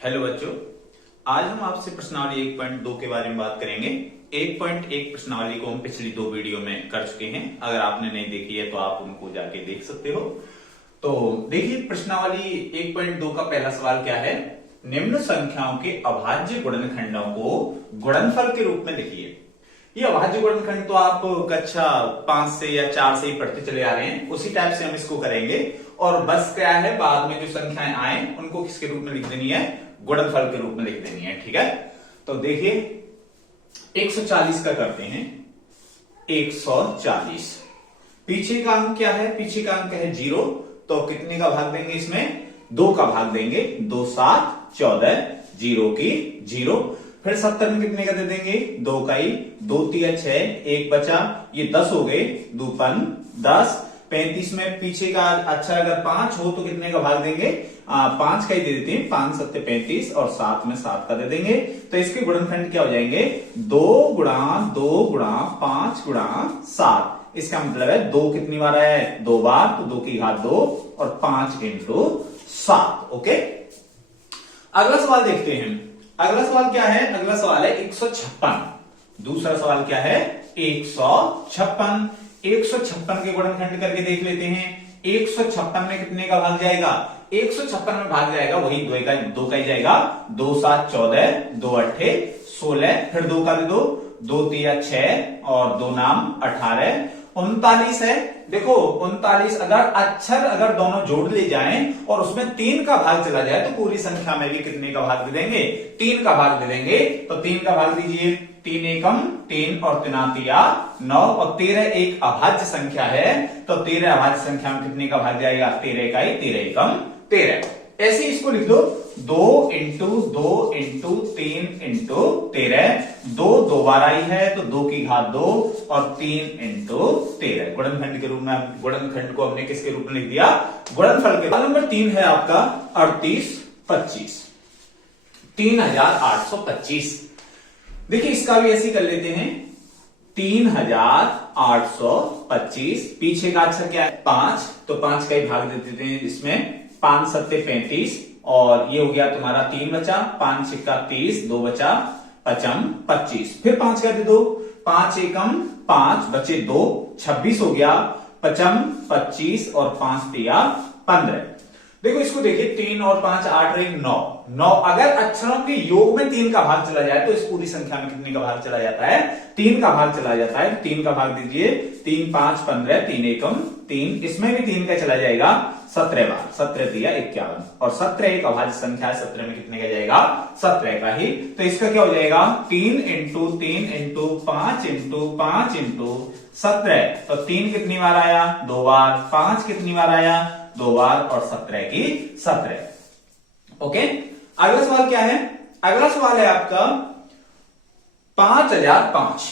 Hello बच्चों, आज हम आपसे प्रश्नावली 1.2 के बारे में बात करेंगे। 1.1 प्रश्नावली को हम पिछली 2 वीडियो में कर चुके हैं। अगर आपने नहीं देखी है तो आप उनको जाके देख सकते हो। तो देखिए, प्रश्नावली 1.2 का पहला सवाल क्या है। निम्न संख्याओं के अभाज्य गुणनखंडों को गुणनफल के रूप में लिखिए। ये अभाज्य गुणनखंड तो आप कक्षा 5 से या 4 से ही पढ़ते चले आ रहे हैं, उसी टाइप से हम इसको करेंगे। और बस क्या है, बाद में जो संख्याएं आए उनको किसके रूप में लिख देनी है, गुणनफल के रूप में लिख देनी है। ठीक है, तो देखिए 140 का करते हैं। 140 पीछे का अंक क्या है, पीछे का अंक है 0, तो कितने का भाग देंगे, इसमें 2 का भाग देंगे। 2 7 14, 0 की 0। फिर 70 में कितने का दे देंगे, 2 का ही। 2 3 6, 1 बचा, ये 10 हो गए। 2 5 10। 35 में पीछे का अक्षर अगर 5 हो तो कितने का भाग देंगे, 5 का ही दे देते हैं। 5 7 35 और 7 में 7 का दे देंगे। तो इसके गुणनखंड क्या हो जाएंगे, 2 गुणा 2 गुणा 5 गुणा 7। इसका मतलब है 2 कितनी बार है, 2 बार, तो 2 की घात 2 और 5 इंटू 7। ओके, अगला सवाल देखते हैं। अगला सवाल क्या है, अगला सवाल है 156। दूसरा सवाल क्या है, 156। 156 के गुणनखंड करके देख लेते हैं। 156 में कितने का भाग जाएगा, 156 में भाग जाएगा वही 2 का ही जाएगा। 2 7 14, 2 8 16, फिर 2 का दे दो। 2 3 6 और 2 नाम 18। 39 है। देखो 39 अगर दोनों जोड़ ले जाएं और उसमें 3 का भाग चला जाए तो पूरी संख्या में भी कितने का भाग दे देंगे, 3 का भाग दे देंगे। तो 3 का भाग दीजिए। 3 एकम 3 और 3 तिया 9 और 13 एक अभाज्य संख्या है, तो 13 अभाज्य संख्या में कितने का भाग जाएगा, 13 का ही। 13 एकम 13। ऐसे इसको लिख दो, 2 इंटू 2 इंटू 3 इंटू 13। 2 2 बार आई है तो 2 की घात 2 और 3 इंटू 13। गुणनखंड के रूप में, गुणनखंड को हमने किसके रूप में लिख दिया, गुणनफल के। नंबर 3 है आपका 38 25, 3825। देखिए इसका भी ऐसे कर लेते हैं। 3825, पीछे का अक्षर क्या है, 5, तो 5 का ही भाग दे देते हैं इसमें। 5 7 35 और ये हो गया तुम्हारा 3 बचा। 5 6 30, 2 बचा, 5 25। फिर 5 का दे दो। 5 एकम 5 बचे 2, 26 हो गया। 5 25 और 5 तिया 15। देखो इसको देखिए, 3 और 5 8 रही 9। 9 अगर अक्षरों के योग में 3 का भाग चला जाए तो इस पूरी संख्या में कितने का भाग चला जाता है, 3 का भाग चला जाता है। 3 का भाग दीजिए। 3 5 15, 3 एकम 3, इसमें भी 3 का चला जाएगा 17 बार। 17 दिया 51 और 17 एक अभाज्य संख्या है। 17 में कितने का जाएगा, 17 का ही। तो इसका क्या हो जाएगा, 3 इंटू 3 इंटू 5 इंटू 5 इंटू 17। तो 3 कितनी बार आया, 2 बार। 5 कितनी बार आया, 2 बार और 17 की 17। ओके, अगला सवाल क्या है, अगला सवाल है आपका 5005।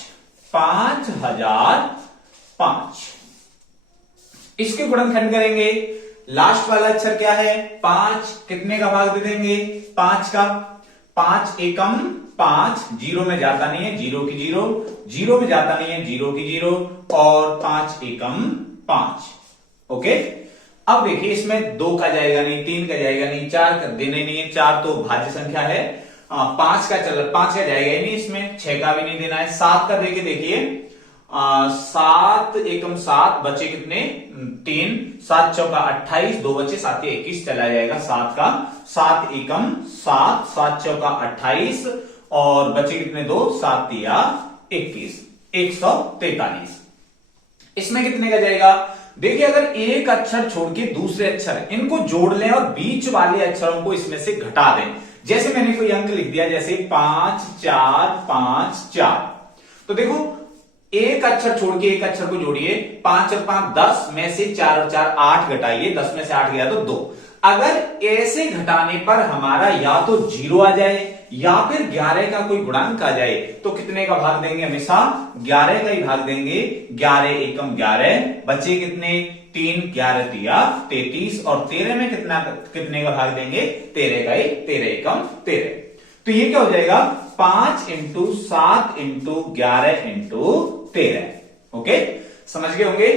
5005 इसके गुणनखंड करेंगे। लास्ट वाला अक्षर क्या है, 5, कितने का भाग दे देंगे, 5 का। 5 एकम 5, 0 में जाता नहीं है, 0 की 0, 0 में जाता नहीं है, 0 की 0 और 5 एकम 5। ओके, अब देखिए इसमें 2 का जाएगा नहीं, 3 का जाएगा नहीं, 4 का देने नहीं है। 4 तो भाज्य संख्या है। 5 का जाएगा ही नहीं इसमें, 6 का भी नहीं देना है। 7 का देके देखिए, 7 एकम 7 बचे कितने, 3। 7 चौका 28, 2 बचे, 7 21 चला जाएगा 7 का। 7 एकम 7, 7 चौका 28 और बचे कितने, 2, 7 तिया 21, 143। इसमें कितने का जाएगा, देखिए अगर एक अक्षर छोड़ के दूसरे अक्षर इनको जोड़ लें और बीच वाले अक्षरों को इसमें से घटा दें। जैसे मैंने कोई अंक लिख दिया, जैसे 5 4 5 4, तो देखो एक अक्षर छोड़ के एक अक्षर को जोड़िए। 5 और 5 10, में से 4 और 4 8 घटाइए, 10 में से 8 गया तो 2। अगर ऐसे घटाने पर हमारा या तो 0 आ जाए या फिर 11 का कोई गुणांक आ जाए तो कितने का भाग देंगे, हमेशा 11 का ही भाग देंगे। 11 एकम 11, बचे कितने, 3, 11 तिया 33 और 13 में कितने का भाग देंगे, 13 का ही। 13 एकम 13। तो ये क्या हो जाएगा, 5 इंटू 7 इंटू 11 इंटू 13। ओके, समझ गए होंगे।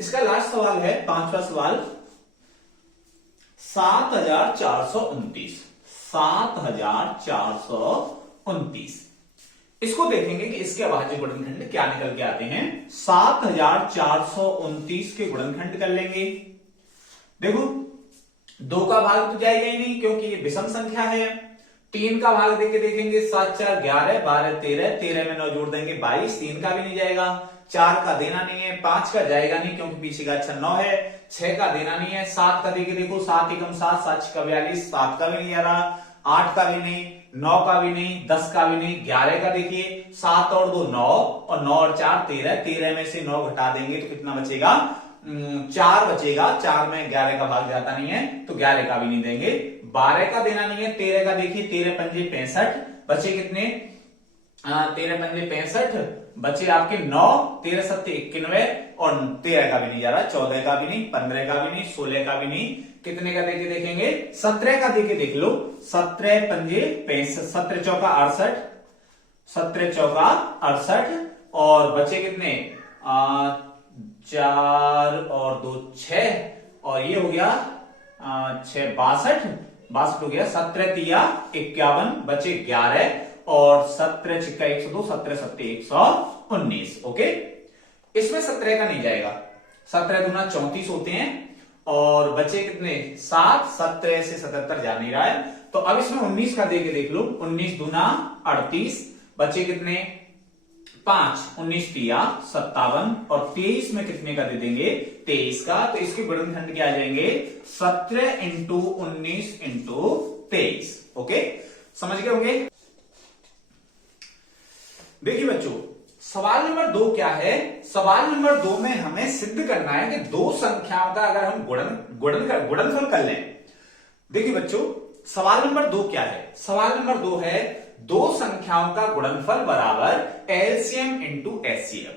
इसका लास्ट सवाल है, पांचवा सवाल, 7429। 7429 इसको देखेंगे कि इसके अभाज्य गुणनखंड क्या निकल के आते हैं। 7429 के गुणनखंड कर लेंगे। देखो 2 का भाग तो जाएगा ही नहीं क्योंकि ये विषम संख्या है। 3 का भाग देके देखेंगे, 7 4 11, 12 13, 13 में 9 जोड़ देंगे 22, 3 का भी नहीं जाएगा। 4 का देना नहीं है, 5 का जाएगा नहीं क्योंकि पीछे का अच्छा 9 है। 6 का देना नहीं है, 7 का देके देखो, 7 एकम 7, 7 6 का 42, 7 का भी नहीं आ रहा। 8 का भी नहीं, 9 का भी नहीं, 10 का भी नहीं। 11 का देखिए, 7 और 2 9 और 9 और 4 13, 13 में से 9 घटा देंगे तो कितना बचेगा, 4 बचेगा। 4 में 11 का भाग जाता नहीं है तो 11 का भी नहीं देंगे। 12 का देना नहीं है। 13 का देखिए, 13 पंजे 65, बचे कितने, 13 पंजे 65, बचे आपके 9, 13 सत्ते 91 और 13 का भी नहीं जा रहा, 14 का भी नहीं, 15 का भी नहीं, 16 का भी नहीं। कितने का देके देखेंगे, 17 का देके देख लो। 17 पंजे 65, 17 चौका 68, 17 चौका 68 और बचे कितने, 4 और 2 6 और ये हो गया 6 62 हो गया। 17 तिया 51, बचे 11 और 17 छिक्का 102, 17 सत्ते 119। ओके, इसमें 17 का नहीं जाएगा। 17 दूना 34 होते हैं और बचे कितने, 7, 17 से 77 जा नहीं रहा है तो अब इसमें 19 का देके देख लो। 19 दूना 38, बचे कितने, 5, 19 तिया 57 और 23 में कितने का दे देंगे, 23 का। तो इसके गुणनखंड क्या आ जाएंगे, 17 इंटू 19 इंटू 23। ओके, समझ गए होंगे। देखिए बच्चों, सवाल नंबर 2 क्या है। सवाल नंबर 2 में हमें सिद्ध करना है कि 2 संख्याओं का अगर हम गुणनफल कर लें। देखिए बच्चों, सवाल नंबर 2 क्या है। सवाल नंबर 2 है 2 संख्याओं का गुणनफल बराबर एलसीएम इंटू एचसीएफ।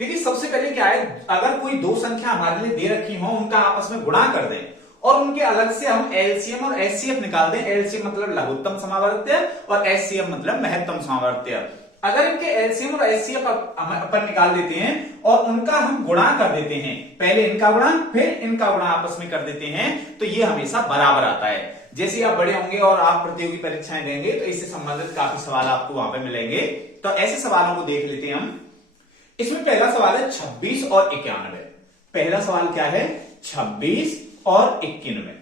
देखिए सबसे पहले क्या है, अगर कोई 2 संख्या हमारे लिए दे रखी हो, उनका आपस में गुणा कर दें और उनके अलग से हम एलसीएम और एचसीएफ निकाल दें। एलसीएम मतलब लघुत्तम समावर्त्य और एचसीएफ मतलब महत्तम समावर्त्य। अगर इनके एलसीएम और एचसीएफ अपन निकाल देते हैं और उनका हम गुणा कर देते हैं, पहले इनका गुणा फिर इनका गुणा आपस में कर देते हैं, तो ये हमेशा बराबर आता है। जैसे आप बड़े होंगे और आप प्रतियोगी परीक्षाएं देंगे तो इससे संबंधित काफी सवाल आपको वहां पे मिलेंगे। तो ऐसे सवालों को देख लेते हैं हम। इसमें पहला सवाल है 26 और 91। पहला सवाल क्या है, 26 और 91।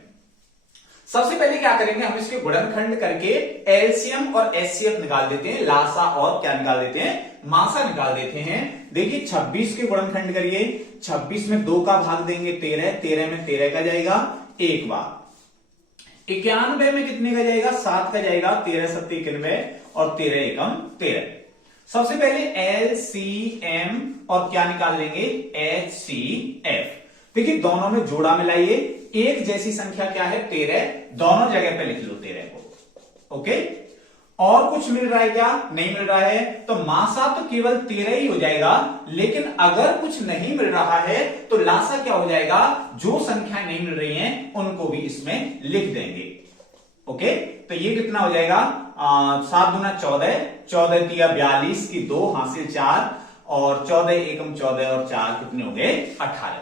सबसे पहले क्या करेंगे, हम इसके गुणनखंड करके एलसीएम और एचसीएफ निकाल देते हैं। लासा और क्या निकाल देते हैं, मासा निकाल देते हैं। देखिए 26 के गुणनखंड करिए। 26 में 2 का भाग देंगे 13, 13 में 13 का जाएगा एक बार। 91 में कितने का जाएगा, 7 का जाएगा। 13 सत्ते 91 और 13 एकम 13। सबसे पहले एलसीएम और क्या निकाल लेंगे, एचसीएफ। देखिए दोनों में जोड़ा मिलाइए। एक जैसी संख्या क्या है, 13, दोनों जगह पे लिख लो 13 को। ओके, और कुछ मिल रहा है क्या, नहीं मिल रहा है, तो मासा तो केवल 13 ही हो जाएगा। लेकिन अगर कुछ नहीं मिल रहा है तो लासा क्या हो जाएगा, जो संख्याएं नहीं मिल रही हैं उनको भी इसमें लिख देंगे। ओके, तो ये कितना हो जाएगा, 7 दूना 14, 14 तिया 42 की 2 हासिल 4 और 14 एकम 14 और 4 कितने हो गए, 18।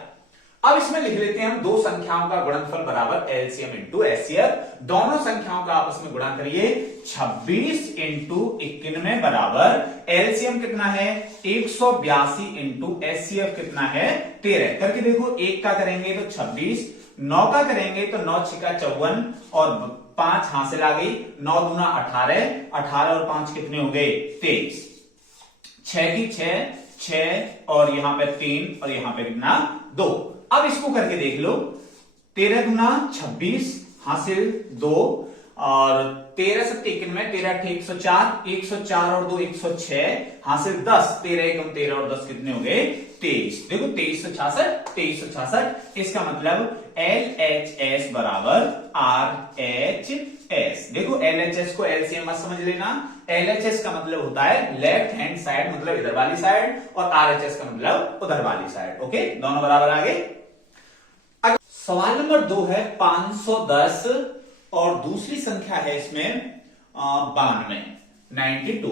अब इसमें लिख लेते हैं हम 2 संख्याओं का गुणनफल बराबर एलसीएम इंटू एचसीएफ। दोनों संख्याओं का आपस में गुणा करिए। 26 इंटू 91 बराबर एलसीएम कितना है, 182 इंटू एचसीएफ कितना है, 13। करके देखो, 1 का करेंगे तो 26, 9 का करेंगे तो 9 छिका 54 और 5 हासिल आ गई। 9 दूना 18, 18 और 5 कितने हो गए, 23। 6 की 6 और यहां पे 3 और यहां पे कितना, 2। अब इसको करके देख लो। 13 दूना 26 हासिल 2 और 13 सत्ते 91, 13 अट्ठे 104, 104 और 2 106 हासिल 10, 13 एकम 13 और 10 कितने हो गए, 23। देखो 2366। इसका मतलब LHS बराबर RHS। देखो LHS को LCM मत समझ लेना। LHS का मतलब होता है लेफ्ट हैंड साइड, मतलब इधर वाली साइड, और RHS का मतलब उधर वाली साइड। ओके, दोनों बराबर आ गए। सवाल नंबर 2 है 510 और दूसरी संख्या है इसमें 92।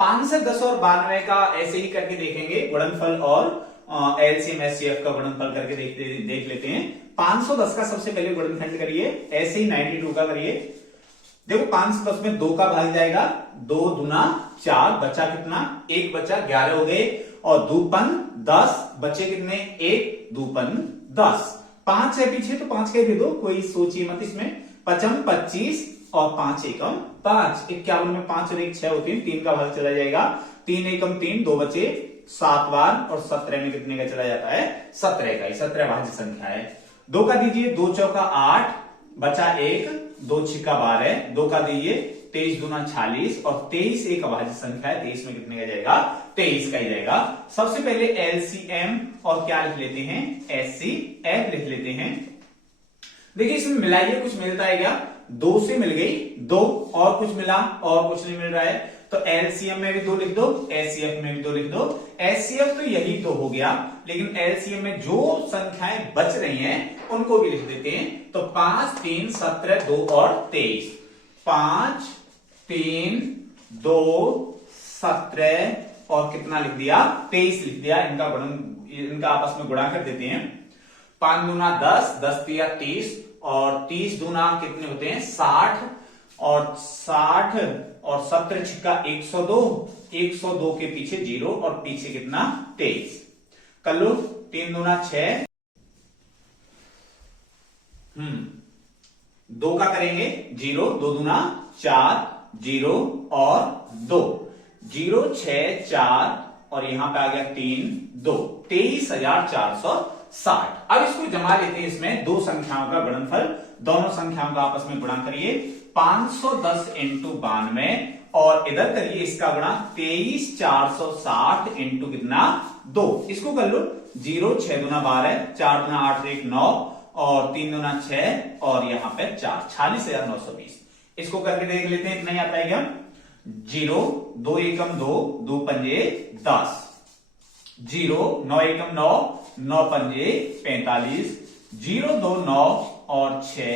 5 से 10 और 92 का ऐसे ही करके देखेंगे गुणनफल और एलसीएम एचसीएफ का गुणनफल करके देख लेते हैं। 510 का सबसे पहले गुणनखंड करिए, ऐसे ही 92 का करिए। देखो 510 में 2 का भाग जाएगा, 2 दूना 4, बचा कितना 1 बचा, 11 हो गए, और दूपन 10 बचे कितने 1 दूपन 10। 5 है पीछे तो 5 कह दे दो, कोई सोचिए मत इसमें। पचम 25 और 5 एकम 5, 51 में 5 और 1 6 होती है, 3 का भाग चला जाएगा, 3 एकम 3, 2 बचे 7 बार, और 17 में कितने का चला जाता है 17 का ही, 17 भाज्य संख्या है। 2 का दीजिए, 2 चौका 8 बचा 1, 2 छिक्का 12, 2 का दीजिए 23 दूना 46, और 23 एक अभाज्य संख्या है, 23 में कितने का जाएगा 23 का ही जाएगा। सबसे पहले एलसीएम और क्या लिख लेते हैं एचसीएफ लिख लेते हैं। देखिए इसमें मिलाइए, कुछ मिलता है क्या, 2 से मिल गई 2, और कुछ मिला और कुछ नहीं मिल रहा है, तो एलसीएम में भी 2 लिख दो, एचसीएफ में भी 2 लिख दो। एचसीएफ तो यही तो हो गया, लेकिन एलसीएम में जो संख्याएं बच रही हैं उनको भी लिख देते हैं। तो 5 3 17 2 और 23, 5 3 2 17 और कितना लिख दिया 23 लिख दिया। इनका आपस में गुणा कर देते हैं। 5 दूना 10, 10 दिया 30, और 30 दूना कितने होते हैं 60, और 60 और 17 छिक्का 102, 102 के पीछे 0 और पीछे कितना 23। कर लो, 3 दूना 6, 2 का करेंगे 0, 2 दूना 4, 0 और 2, 0 6 4, और यहां पे आ गया 3 2, 23,460। अब इसको जमा लेते हैं, इसमें दो संख्याओं का गुणनफल, दोनों संख्याओं का आपस में गुणा करिए, 510 इंटू 92, और इधर करिए इसका गुणा 23,460 इंटू कितना 2। इसको कर लो, 0 6 दूना 12, 4 दूना 8 1 9, और 3 दूना 6, और यहां पे 4, 46,920। इसको करके देख लेते हैं इतना ही आता है क्या। 0 2 एकम 2, 2 पंजे 10, 0 9 एकम 9, 9 पंजे 45, 0 2 9 और 6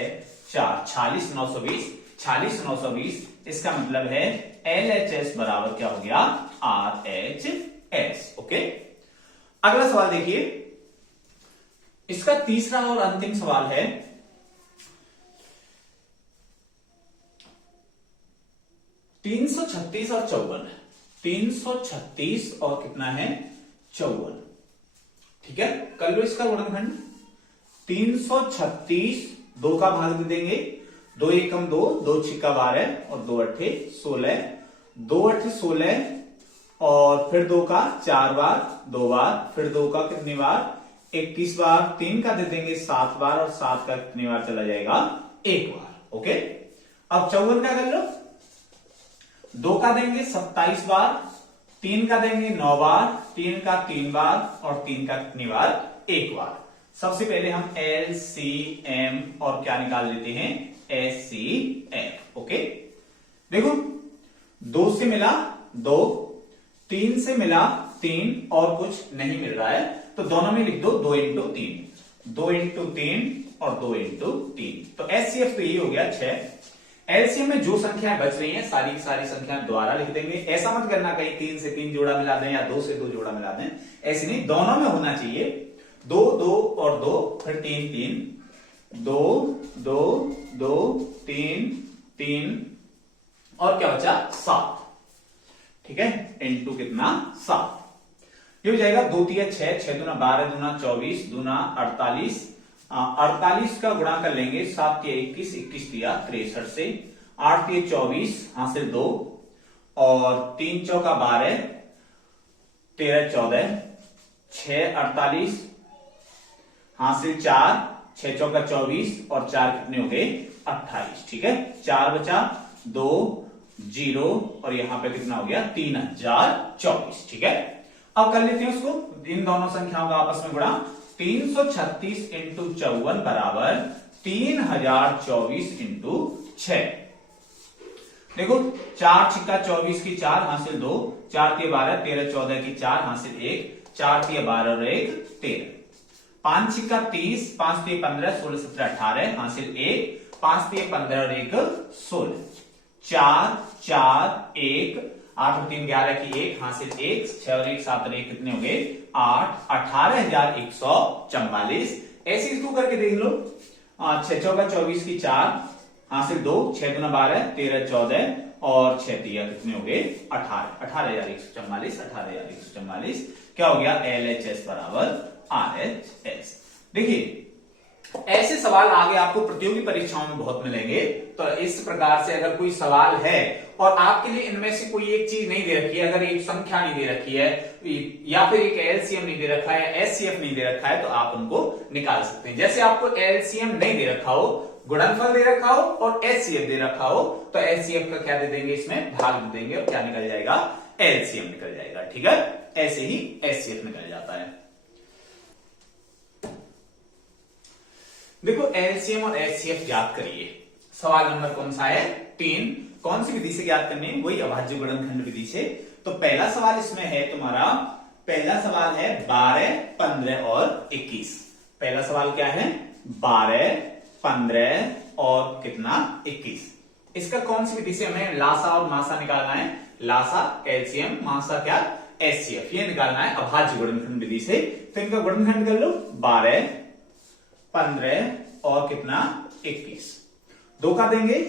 4, 46,920, 46,920। इसका मतलब है LHS बराबर क्या हो गया RHS। ओके, अगला सवाल देखिए, इसका तीसरा और अंतिम सवाल है। तीन 336 और 54, 336 और कितना है 54, ठीक है। कर लो इसका गुणनखंड। 336 2 का भाग दे देंगे, 2 एकम 2, 2 छिक्का 12, और 2 अट्ठे 16, 2 अट्ठे 16, और फिर 2 का 4 बार 2 बार, फिर 2 का कितनी बार 21 बार, 3 का दे देंगे 7 बार, और 7 का कितनी बार चला जाएगा 1 बार। ओके, अब 54 का कर लो, 2 का देंगे 27 बार, 3 का देंगे 9 बार, 3 का 3 बार, और 3 का कितनी बार 1 बार। सबसे पहले हम LCM और क्या निकाल लेते हैं SCF। ओके, देखो 2 से मिला 2, 3 से मिला 3, और कुछ नहीं मिल रहा है, तो दोनों में लिख दो 2 इंटू 3, 2 इंटू 3 और 2 इंटू 3। तो SCF तो ये हो गया 6। एलसीएम में जो संख्याएं बच रही हैं सारी की सारी संख्याएं द्वारा लिख देंगे। ऐसा मत करना कहीं 3 से 3 जोड़ा मिला दें या 2 से 2 जोड़ा मिला दें, ऐसे नहीं, दोनों में होना चाहिए। 2 2 और 2, फिर 3 3, 2 2 2 3 3, और क्या बचा 7, ठीक है, इंटू कितना 7। ये हो जाएगा 2 3 6, 6 दूना 12, दूना 24, दूना 48, 48 का गुणा कर लेंगे, 7 के 21, 21 दिया 63 से, 8 के 24 हासिल 2, और 3 चौका 12, 13 14, 6 48 हासिल 4, 6 चौका 24, और 4 कितने हो गए 28, ठीक है। 4 बचा 2 0, और यहां पे कितना हो गया 3024, ठीक है। अब कर लेते हैं उसको, इन दोनों संख्याओं का आपस में गुणा। 336 इंटू 54 बराबर 3024 इंटू 6। देखो 4 छिक्का 24 की 4 हासिल 2, 4 के 12, 13 14 की 4 हासिल 1, 4 के 12 और 1 13, 5 छिक्का 30, 5 के 15, 16 17 18 हासिल 1, 5 के 15 और 1 16, 4 4 1 8 और 3 11 की 1 हासिल 1, 6 और 1 7 और 1 कितने हो गए 8, 18,144। ऐसे इसको करके देख लो। 6 चौका 24 की 4 हासिल 2, 6 दूना 12, 13 14 और 6 तिया कितने हो गए 18, 18,144, 18,144। क्या हो गया LHS बराबर RHS। देखिए ऐसे सवाल आगे आपको प्रतियोगी परीक्षाओं में बहुत मिलेंगे। तो इस प्रकार से अगर कोई सवाल है और आपके लिए इनमें से कोई एक चीज नहीं दे रखी है, अगर एक संख्या नहीं दे रखी है या फिर एक एलसीएम नहीं दे रखा है या एचसीएफ नहीं दे रखा है, तो आप उनको निकाल सकते हैं। जैसे आपको एलसीएम नहीं दे रखा हो, गुणनफल दे रखा हो और एचसीएफ दे रखा हो, तो एचसीएफ का क्या दे देंगे, इसमें भाग दे देंगे और क्या निकल जाएगा एलसीएम निकल जाएगा। ठीक है, ऐसे ही एचसीएफ निकल जाता है। देखो एलसीएम और एचसीएफ ज्ञात करिए। सवाल नंबर कौन सा है 3। कौन सी विधि से ज्ञात करने है, वही अभाज्य गुणनखंड विधि से। तो पहला सवाल इसमें है तुम्हारा, पहला सवाल है 12 15 और 21। पहला सवाल क्या है 12 15 और कितना 21। इसका कौन सी विधि से हमें लासा और मासा निकालना है, लासा एलसीएम मासा क्या एचसीएफ, ये निकालना है अभाज्य गुणनखंड विधि से। तो इनका गुणनखंड कर लो 12 15 और कितना 21। 2 का देंगे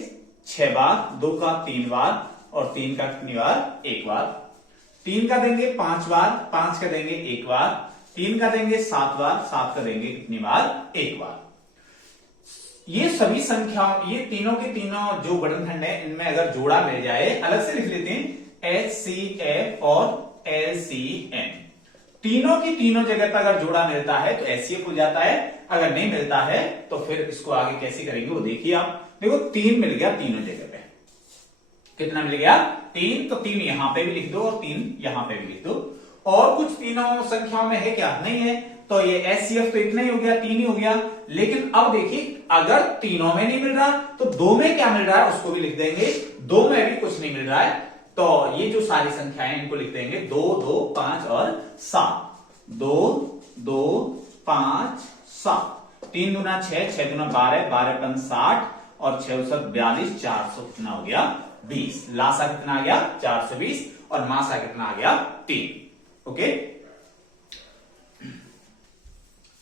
6 बार, 2 का 3 बार और 3 का कितनी बार 1 बार। 3 का देंगे 5 बार, 5 का देंगे 1 बार। 3 का देंगे 7 बार, 7 का देंगे कितनी बार 1 बार। ये सभी संख्याओं, ये तीनों के तीनों जो गुणनखंड है इनमें अगर जोड़ा मिल जाए, अलग से लिख लेते हैं HCF और LCM, तीनों की तीनों जगह पर अगर जोड़ा मिलता है तो एचसीएफ हो जाता है। अगर नहीं मिलता है तो फिर इसको आगे कैसे करेंगे वो देखिए आप। देखो 3 मिल गया तीनों जगह पे, कितना मिल गया 3, तो 3 यहां पे भी लिख दो और 3 यहां पे भी लिख दो। और कुछ तीनों संख्याओं में है क्या, नहीं है, तो ये एचसीएफ तो इतना ही हो गया 3 ही हो गया। लेकिन अब देखिए अगर तीनों में नहीं मिल रहा तो 2 में क्या मिल रहा है उसको भी लिख देंगे। 2 में भी कुछ नहीं मिल रहा है तो ये जो सारी संख्याएं इनको लिख देंगे 2 2 5 और 7। 2 2 5 7, 3 दूना 6, 6 दूना 12, 12 5 60 और 6 7 42, 400 कितना हो गया 20। लासा कितना आ गया 420 और मासा कितना आ गया 3। ओके,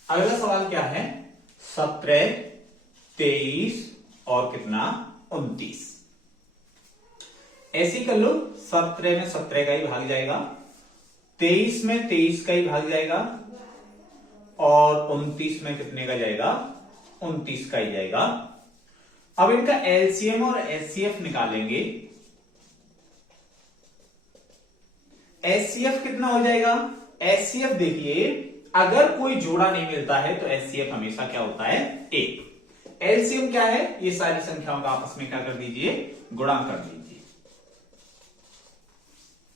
अगला सवाल क्या है 17 23 और कितना 29। ऐसे ही कर लो, 17 में 17 का ही भाग जाएगा, 23 में 23 का ही भाग जाएगा और 29 में कितने का जाएगा 29 का ही जाएगा। अब इनका एलसीएम और एचसीएफ निकालेंगे। एचसीएफ कितना हो जाएगा, एचसीएफ देखिए अगर कोई जोड़ा नहीं मिलता है तो एचसीएफ हमेशा क्या होता है 1। एलसीएम क्या है, ये सारी संख्याओं का आपस में क्या कर दीजिए गुणा कर दीजिए।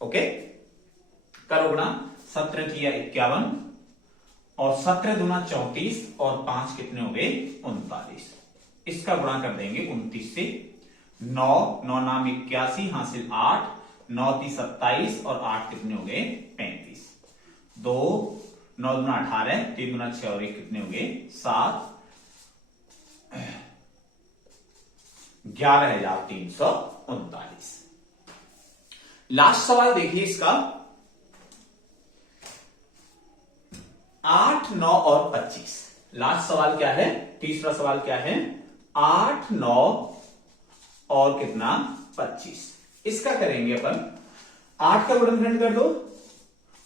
ओके, करो गुणा, 17 किया 51 और 17 दूना 34 और 5 कितने हो गए 39। इसका गुणा कर देंगे 29 से। 9 9 नाम 81 हासिल 8, 9 30 27 और 8 कितने हो गए 35। 2 9 दूना 18, 3 दूना 6 और 1 कितने हो गए 7, 11,339। लास्ट सवाल देखिए इसका 8 9 और 25। लास्ट सवाल क्या है, तीसरा सवाल क्या है 8 9 और कितना 25। इसका करेंगे अपन 8 का गुणनखंड कर दो,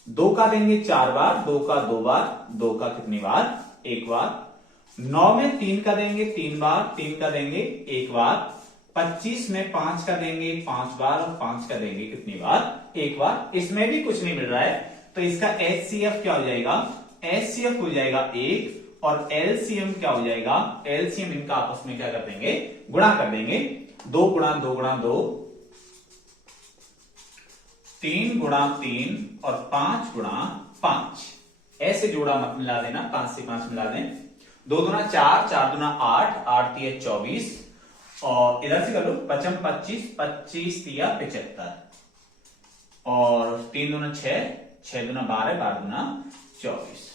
2 का देंगे 4 बार, 2 का 2 बार, 2 का कितनी बार 1 बार। 9 में 3 का देंगे 3 बार, 3 का देंगे 1 बार। 25 में 5 का देंगे 5 बार और 5 का देंगे कितनी बार 1 बार। इसमें भी कुछ नहीं मिल रहा है तो इसका एचसीएफ क्या हो जाएगा, एचसीएफ हो जाएगा 1 और एलसीएम क्या हो जाएगा, एलसीएम इनका आपस में क्या कर देंगे गुणा कर देंगे। 2 गुणा 2 गुणा 2, 3 गुणा 3 और 5 गुणा 5। ऐसे जोड़ा मत मिला देना, 5 से 5 मिला दें। 2 दूना 4, 4 दूना 8, 8 तिया 24 और इधर से कर लो 5 25, 25 तिया 75 और 3 दूना 6, 6 दूना 12, 12 दूना 24।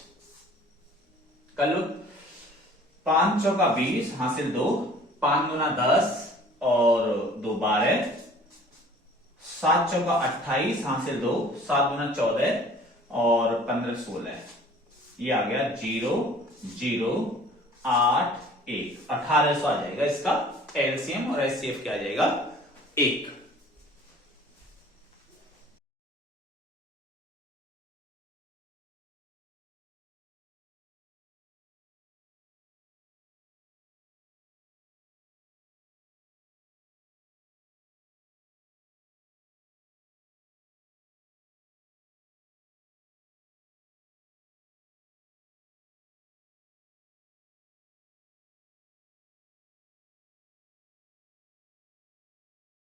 कर लो 5 चौका 20 हासिल 2, 5 दूना 10 और 2 12, 7 चौका 28, हासिल 2, 7 गुना 14 और 15 16, ये आ गया 0 0 8 1, 1800 आ जाएगा इसका एलसीएम और एचसीएफ क्या आ जाएगा 1।